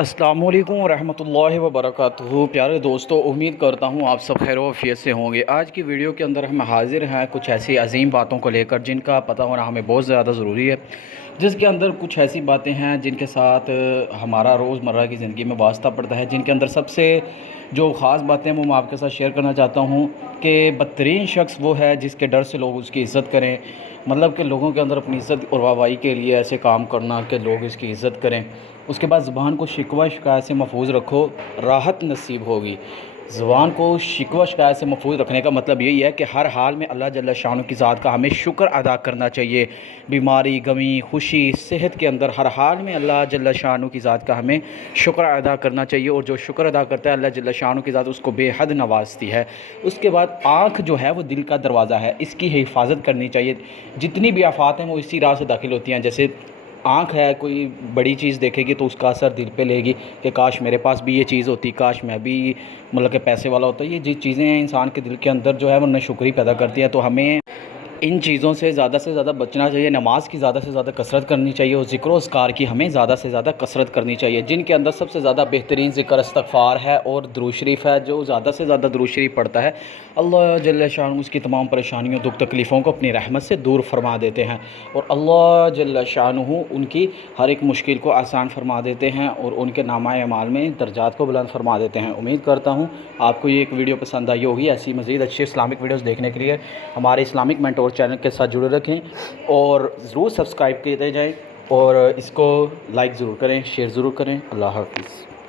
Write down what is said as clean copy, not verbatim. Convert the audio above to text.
अस्सलाम वालेकुम रहमतुल्लाहि व बरकातुहू। प्यारे दोस्तों, उम्मीद करता हूँ आप सब खैर आफियत से होंगे। आज की वीडियो के अंदर हम हाजिर हैं कुछ ऐसी अजीम बातों को लेकर जिनका पता होना हमें बहुत ज़्यादा ज़रूरी है, जिसके अंदर कुछ ऐसी बातें हैं जिनके साथ हमारा रोज़मर्रा की ज़िंदगी में वास्ता पड़ता है। जिनके अंदर सबसे जो ख़ास बातें हैं वो मैं आपके साथ शेयर करना चाहता हूँ कि बदतरीन शख्स वो है जिसके डर से लोग उसकी इज़्ज़त करें। मतलब कि लोगों के अंदर अपनी इज़्ज़त और वाहवाही के लिए ऐसे काम करना कि लोग इसकी इज़्ज़त करें। उसके बाद ज़ुबान को शिकवा शिकायत से महफूज़ रखो, राहत नसीब होगी। ज़ुबान को शिकवा शिकायत से महफूज़ रखने का मतलब यही है कि हर हाल में अल्लाह जल्ल शान की ज़ात का हमें शुक्र अदा करना चाहिए। बीमारी, गमी, खुशी, सेहत के अंदर हर हाल में अल्लाह जल्ल शान की ज़ात का हमें शुक्र अदा करना चाहिए। और जो शुक्र अदा करता है अल्लाह जल्ल शान की ज़ात उसको बेहद नवाजती है। उसके बाद आँख जो है वो दिल का दरवाज़ा है, इसकी हिफाजत करनी चाहिए। जितनी भी आफ़ात हैं वो इसी राह से दाखिल होती हैं। जैसे आँख है, कोई बड़ी चीज़ देखेगी तो उसका असर दिल पे लेगी कि काश मेरे पास भी ये चीज़ होती, काश मैं भी मतलब कि पैसे वाला होता। ये जी चीज़ें हैं इंसान के दिल के अंदर जो है वो नाशुक्री पैदा करती है। तो हमें इन चीज़ों से ज़्यादा बचना चाहिए। नमाज़ की ज़्यादा से ज़्यादा कसरत करनी चाहिए और ज़िक्र अस्कार की हमें ज़्यादा से ज़्यादा कसरत करनी चाहिए। जिनके अंदर सबसे ज़्यादा बेहतरीन ज़िक्र इस्तग़फ़ार है और दुरूद शरीफ है। जो ज़्यादा से ज़्यादा दुरूद शरीफ पढ़ता है अल्लाह जल्ल शान उसकी तमाम परेशानियों, दुख तकलीफ़ों को अपनी रहमत से दूर फरमा देते हैं। और अल्लाह जल्ल शानहू उनकी हर एक मुश्किल को आसान फरमा देते हैं और उनके नामाए अमाल में दर्जात को बुलंद फरमा देते हैं। उम्मीद करता हूँ आपको ये एक वीडियो पसंद आई होगी। ऐसी मज़ीद अच्छी इस्लामिक वीडियोज़ देखने के लिए हमारे इस्लामिक मेंटोर चैनल के साथ जुड़े रखें और ज़रूर सब्सक्राइब करते जाएं और इसको लाइक ज़रूर करें, शेयर ज़रूर करें। अल्लाह हाफ़िज़।